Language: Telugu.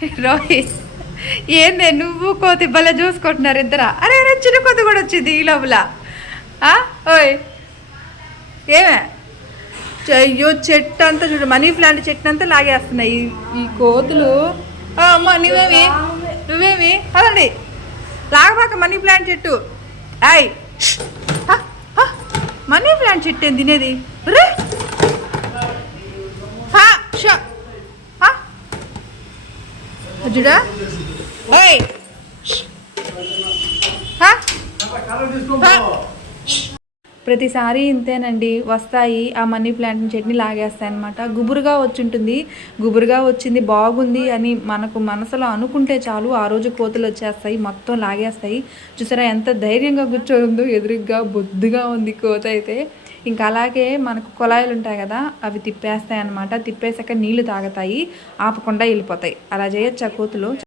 రోహిత్ ఏందే నువ్వు కోతి భలే చూసుకుంటున్నారు ఇద్దరా? అరే అరే చిన్న కోతి కూడా వచ్చింది ఈ లోపల. ఆ? ఓయ్. ఏమే? అయ్యో చెట్టు అంతా చూడు మనీ ప్లాంట్ చెట్టు అంతా లాగేస్తున్నాయి ఈ- కోతులు. అమ్మ నువ్వేమి? నువ్వేమి? అదండి. లాగబాక మనీ ప్లాంట్ చెట్టు. ఆయ్ హ, మనీ ప్లాంట్ చెట్టు ఏం తినేది? రే. షా ష, చూడా ఓయ్? ప్రతిసారి ఇంతేనండి. వస్తాయి. ఆ మనీ ప్లాంట్ చెట్ని లాగేస్తాయి అనమాట గుబురుగా వచ్చుంటుంది. గుబురుగా వచ్చింది బాగుంది అని మనకు మనసులో అనుకుంటే చాలు ఆ రోజు కోతులు వచ్చేస్తాయి. మొత్తం లాగేస్తాయి. చూసారా ఎంత ధైర్యంగా కూర్చోందో ఎదురుగ్గా బొద్దుగా ఉంది కోత అయితే ఇంకా అలాగే మనకు కుళాయిలు ఉంటాయి కదా అవి తిప్పేస్తాయి అనమాట తిప్పేసాక నీళ్ళు తాగుతాయి ఆపకుండా వెళ్ళిపోతాయి. అలా చేయొచ్చు ఆ కోతులు?